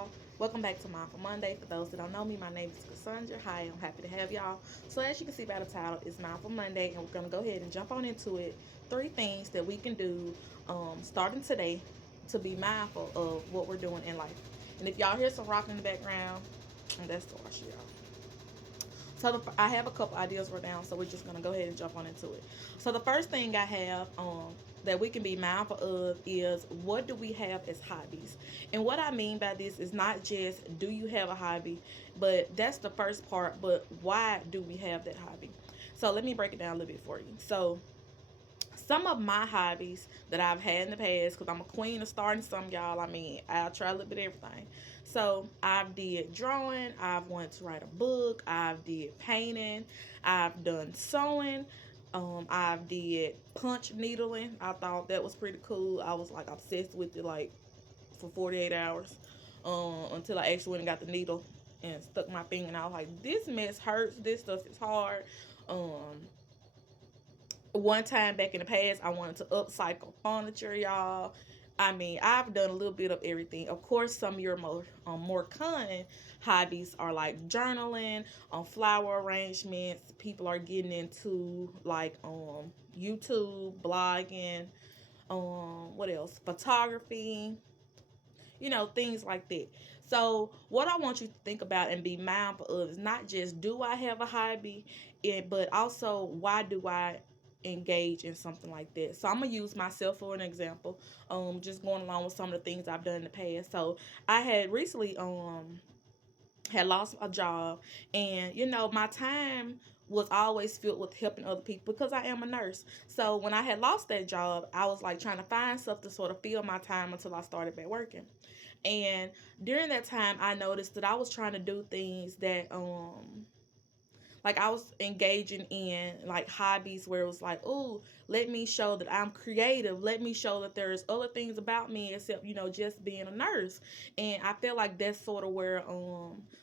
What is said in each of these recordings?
y'all. Welcome back to Mindful Monday. For those that don't know me, my name is Cassandra. Hi, I'm happy to have y'all. So, as you can see by the title, it's Mindful Monday, and we're going to go ahead and jump on into it. Three things that we can do starting today to be mindful of what we're doing in life. And if y'all hear some rocking in the background, that's the wash, y'all. I have a couple ideas written down, so we're just gonna go ahead and jump on into it. So the first thing I have that we can be mindful of is what do we have as hobbies. And what I mean by this is not just do you have a hobby, but that's the first part. But why do we have that hobby? So let me break it down a little bit for you. So some of my hobbies that I've had in the past, because I'm a queen of starting some, y'all. I mean, I'll try a little bit of everything. So I've did drawing, I've wanted to write a book, I've did painting, I've done sewing, I've did punch needling. I thought that was pretty cool. I was like obsessed with it like for 48 hours, until I actually went and got the needle and stuck my finger, and I was like, this mess hurts. This stuff is hard. Um, One time back in the past, I wanted to upcycle furniture, y'all. I mean, I've done a little bit of everything. Of course, some of your more common hobbies are like journaling, flower arrangements. People are getting into like YouTube, blogging, what else? Photography, things like that. So, what I want you to think about and be mindful of is not just do I have a hobby, but also why do I engage in something like that. So, I'm gonna use myself for an example. Just going along with some of the things I've done in the past. So, I had recently had lost a job, and my time was always filled with helping other people because I am a nurse. So when I had lost that job, I was like trying to find stuff to sort of fill my time until I started back working. And during that time, I noticed that I was trying to do things that like I was engaging in like hobbies where it was like, oh, let me show that I'm creative. Let me show that there's other things about me except, just being a nurse. And I feel like that's sort of where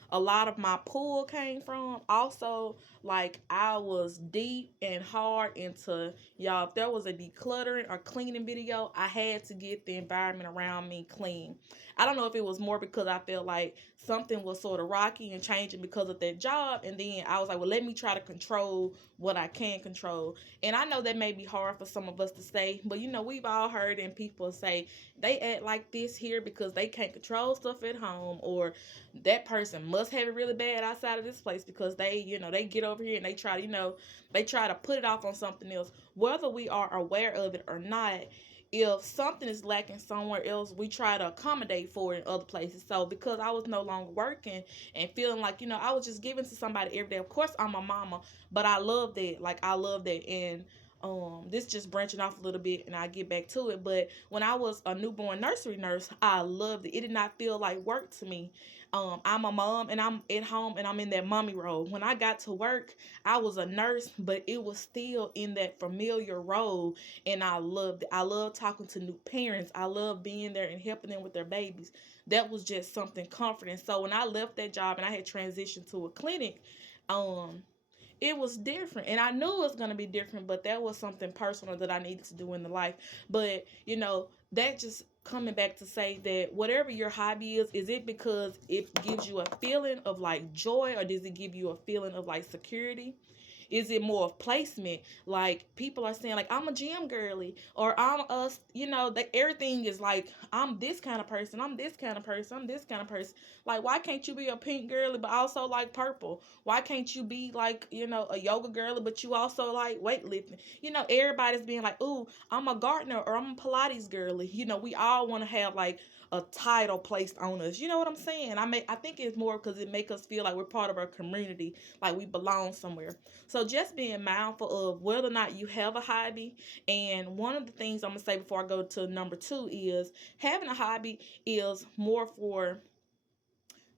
a lot of my pull came from. Also, like I was deep and hard into, y'all, if there was a decluttering or cleaning video, I had to get the environment around me clean. I don't know if it was more because I felt like something was sort of rocky and changing because of that job. And then I was like, well, let me try to control what I can control. And I know that may be hard for some of us to say, but we've all heard and people say they act like this here because they can't control stuff at home, or that person must have it really bad outside of this place because they get over here and they try to put it off on something else. Whether we are aware of it or not, if something is lacking somewhere else, we try to accommodate for it in other places. So because I was no longer working and feeling like, I was just giving to somebody every day. Of course I'm a mama, but I love that. Like I love that. And this just branching off a little bit and I get back to it. But when I was a newborn nursery nurse, I loved it. It did not feel like work to me. I'm a mom and I'm at home and I'm in that mommy role. When I got to work, I was a nurse, but it was still in that familiar role, and I loved it. I love talking to new parents. I love being there and helping them with their babies. That was just something comforting. So when I left that job and I had transitioned to a clinic, um, it was different, and I knew it was going to be different, but that was something personal that I needed to do in the life. But that just coming back to say that whatever your hobby is it because it gives you a feeling of like joy, or does it give you a feeling of like security? Is it more of placement? Like people are saying, like I'm a gym girly, or I'm us. That everything is like I'm this kind of person. I'm this kind of person. I'm this kind of person. Like why can't you be a pink girly but also like purple? Why can't you be like a yoga girly but you also like weightlifting? Everybody's being like, ooh, I'm a gardener or I'm a Pilates girly. We all want to have like a title placed on us. You know what I'm saying? I think it's more because it make us feel like we're part of our community, like we belong somewhere. So just being mindful of whether or not you have a hobby. And one of the things I'm gonna say before I go to number two is having a hobby is more for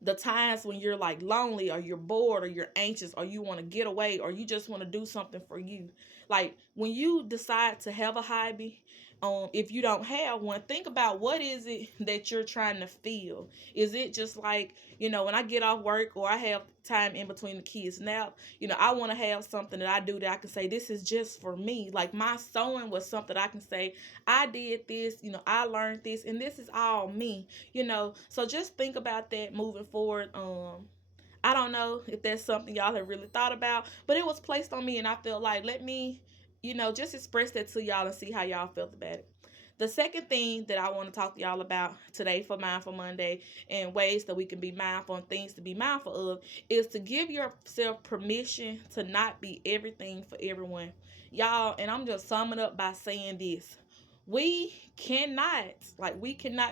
the times when you're like lonely or you're bored or you're anxious or you want to get away or you just want to do something for you. Like when you decide to have a hobby, if you don't have one, think about what is it that you're trying to feel. Is it just like, when I get off work or I have time in between the kids now, I want to have something that I do that I can say this is just for me. Like my sewing was something I can say I did this, I learned this, and this is all me. So just think about that moving forward. I don't know if that's something y'all have really thought about, but it was placed on me, and I feel like let me, just express that to y'all and see how y'all felt about it. The second thing that I want to talk to y'all about today for Mindful Monday and ways that we can be mindful and things to be mindful of is to give yourself permission to not be everything for everyone. Y'all, and I'm just summing up by saying this. We cannot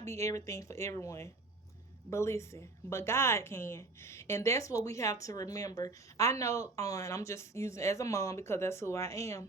be everything for everyone. But listen, but God can. And that's what we have to remember. I know, and I'm just using as a mom because that's who I am.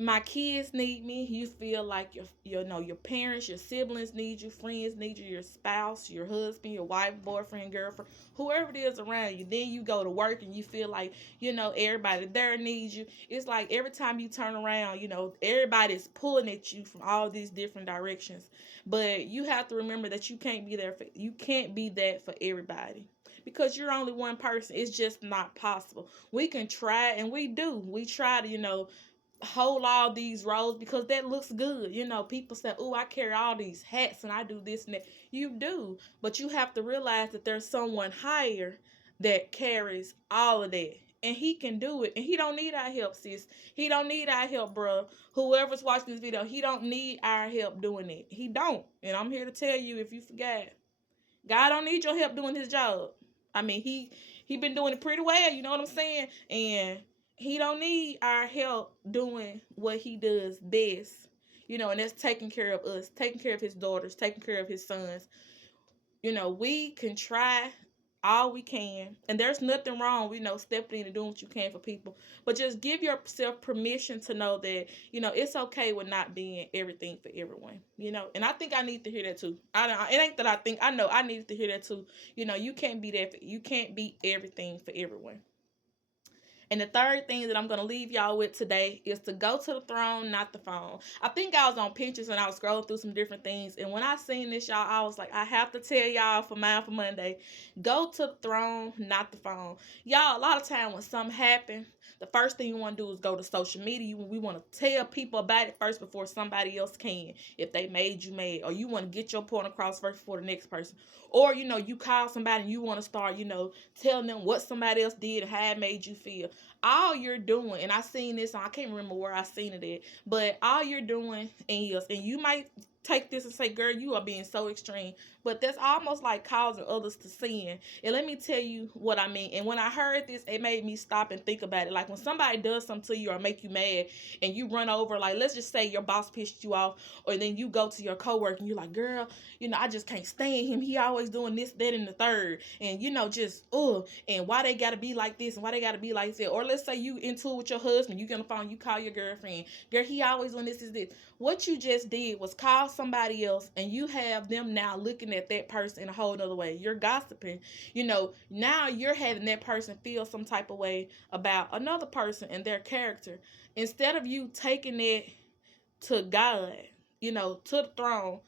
My kids need me. You feel like your parents, your siblings need you, friends need you, your spouse, your husband, your wife, boyfriend, girlfriend, whoever it is around you. Then you go to work and you feel like, everybody there needs you. It's like every time you turn around, everybody's pulling at you from all these different directions. But you have to remember that you can't be that for everybody. Because you're only one person. It's just not possible. We can try, and we do. We try to, hold all these roles because that looks good. People say, "Oh, I carry all these hats and I do this and that." You do, but you have to realize that there's someone higher that carries all of that. And he can do it. And he don't need our help, sis. He don't need our help, bro. Whoever's watching this video, he don't need our help doing it. He don't. And I'm here to tell you if you forgot. God don't need your help doing his job. I mean, he been doing it pretty well, you know what I'm saying? And he don't need our help doing what he does best. And that's taking care of us, taking care of his daughters, taking care of his sons. We can try all we can, and there's nothing wrong, stepping in and doing what you can for people. But just give yourself permission to know that, it's okay with not being everything for everyone. And I think I need to hear that too. I don't. It ain't that I think. I know I need to hear that too. You can't be that. You can't be everything for everyone. And the third thing that I'm going to leave y'all with today is to go to the throne, not the phone. I think I was on Pinterest and I was scrolling through some different things. And when I seen this, y'all, I was like, I have to tell y'all for Mindful Monday, go to the throne, not the phone. Y'all, a lot of time when something happens, the first thing you want to do is go to social media. We want to tell people about it first before somebody else can. If they made you mad, or you want to get your point across first before the next person. Or, you call somebody and you want to start, telling them what somebody else did and how it made you feel. All you're doing, and I seen this, I can't remember where I seen it at, but all you're doing is, and you might take this and say, girl, you are being so extreme, but that's almost like causing others to sin. And let me tell you what I mean. And when I heard this, it made me stop and think about it. Like when somebody does something to you or make you mad and you run over, like let's just say your boss pissed you off, or then you go to your coworker and you're like, girl, I just can't stand him. He always doing this, that, and the third. And just and why they gotta be like this and why they gotta be like that. Or let's say you into it with your husband, you get on the phone, you call your girlfriend, girl, he always doing this, is this. What you just did was call somebody else, and you have them now looking at that person in a whole other way. You're gossiping. Now you're having that person feel some type of way about another person and their character. Instead of you taking it to God, to the throne,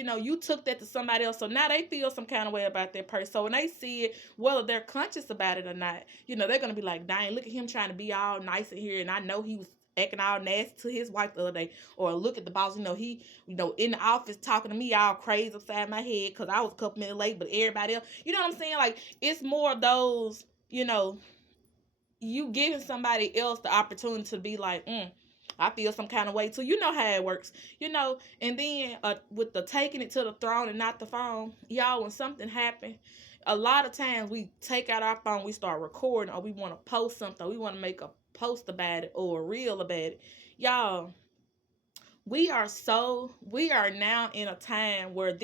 you took that to somebody else. So now they feel some kind of way about that person. So when they see it, whether they're conscious about it or not, they're going to be like, dang, look at him trying to be all nice in here. And I know he was acting all nasty to his wife the other day. Or look at the boss, he, in the office talking to me all crazy upside my head because I was a couple minutes late, but everybody else, you know what I'm saying? Like, it's more of those, you giving somebody else the opportunity to be like, I feel some kind of way too. You know how it works, And then with the taking it to the throne and not the phone, y'all, when something happened, a lot of times we take out our phone, we start recording, or we want to post something, or we want to make a post about it or a reel about it. Y'all, we are now in a time where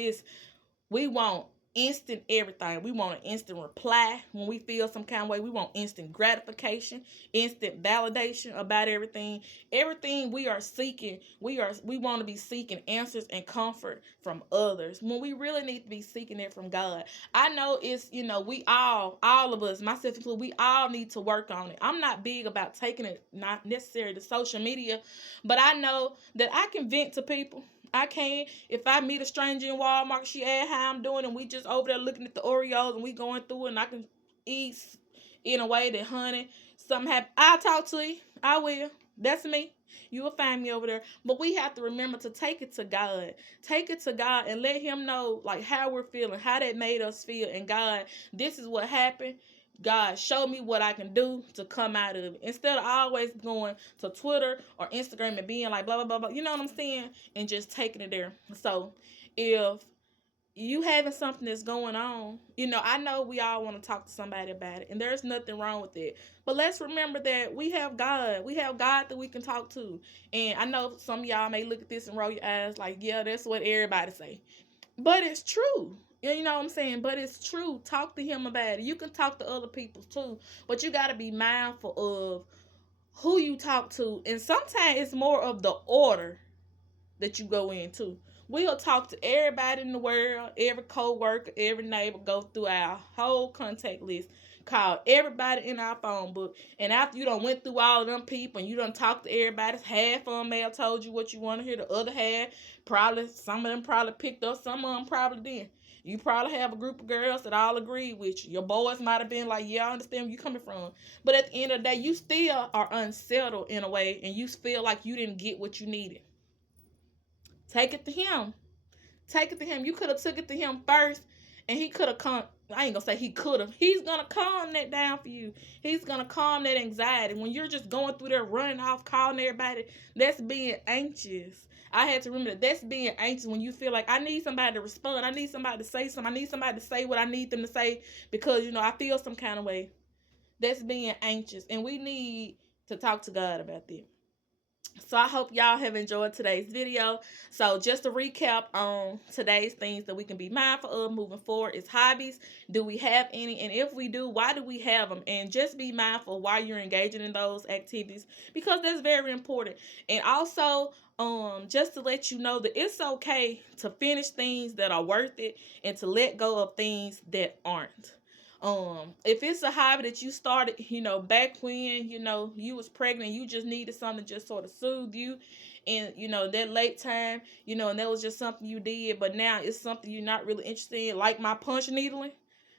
we want instant everything. We want an instant reply when we feel some kind of way. We want instant gratification, instant validation about everything. Everything we are seeking, we want to be seeking answers and comfort from others when we really need to be seeking it from God. I know it's, we all of us, myself included, we all need to work on it. I'm not big about taking it, not necessarily to social media, but I know that I can vent to people. I can. If I meet a stranger in Walmart, she ask how I'm doing, and we just over there looking at the Oreos, and we going through it, and I can eat in a way that, honey, something happen. I'll talk to you. I will. That's me. You will find me over there. But we have to remember to take it to God. Take it to God and let Him know, like, how we're feeling, how that made us feel. And God, this is what happened. God, show me what I can do to come out of it. Instead of always going to Twitter or Instagram and being like, blah, blah, blah, blah. You know what I'm saying? And just taking it there. So, if you having something that's going on, I know we all want to talk to somebody about it, and there's nothing wrong with it. But let's remember that we have God. We have God that we can talk to. And I know some of y'all may look at this and roll your eyes like, yeah, that's what everybody say. But it's true. You know what I'm saying? But it's true. Talk to him about it. You can talk to other people too, but you got to be mindful of who you talk to. And sometimes it's more of the order that you go into. We'll talk to everybody in the world, every co-worker, every neighbor, go through our whole contact list, call everybody in our phone book. And after you done went through all of them people and you done talked to everybody, half of them may have told you what you want to hear. The other half, probably, some of them probably picked up, some of them probably didn't. You probably have a group of girls that all agree with you. Your boys might have been like, yeah, I understand where you're coming from. But at the end of the day, you still are unsettled in a way, and you feel like you didn't get what you needed. Take it to him. Take it to him. You could have took it to him first, and he could have come. I ain't gonna say he could have. He's gonna calm that down for you. He's gonna calm that anxiety. When you're just going through there, running off, calling everybody, that's being anxious. I had to remember that that's being anxious when you feel like I need somebody to respond. I need somebody to say something. I need somebody to say what I need them to say because I feel some kind of way. That's being anxious, and we need to talk to God about that. So I hope y'all have enjoyed today's video. So just to recap on today's things that we can be mindful of moving forward is hobbies. Do we have any? And if we do, why do we have them? And just be mindful while you're engaging in those activities because that's very important. And also, just to let you know that it's okay to finish things that are worth it and to let go of things that aren't. If it's a hobby that you started, back when, you was pregnant, you just needed something to just sort of soothe you and, that late time, and that was just something you did, but now it's something you're not really interested in, like my punch needling.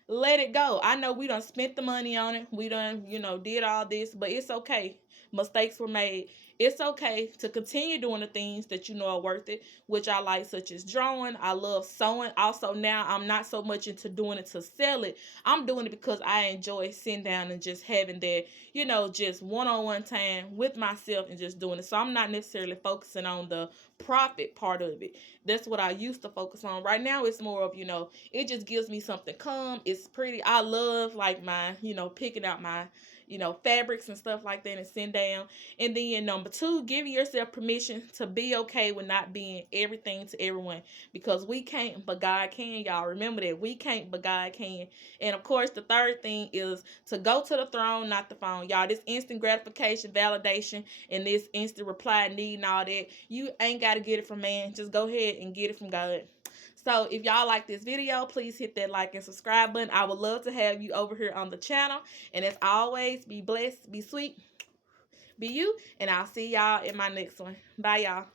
Let it go. I know we done spent the money on it. We done, did all this, but it's okay. Mistakes were made. It's okay to continue doing the things that you know are worth it, which I like, such as drawing. I love sewing. Also, now I'm not so much into doing it to sell it. I'm doing it because I enjoy sitting down and just having that, just one-on-one time with myself and just doing it. So I'm not necessarily focusing on the profit part of it. That's what I used to focus on. Right now, it's more of, it just gives me something calm. It's pretty. I love like my, picking out my, fabrics and stuff like that and sitting down. And then number two, give yourself permission to be okay with not being everything to everyone because we can't, but God can, y'all. Remember that we can't, but God can. And of course, the third thing is to go to the throne, not the phone. Y'all, this instant gratification, validation, and this instant reply need and all that, you ain't got to get it from man. Just go ahead and get it from God. So if y'all like this video, please hit that like and subscribe button. I would love to have you over here on the channel. And as always, be blessed, be sweet, be you, and I'll see y'all in my next one. Bye, y'all.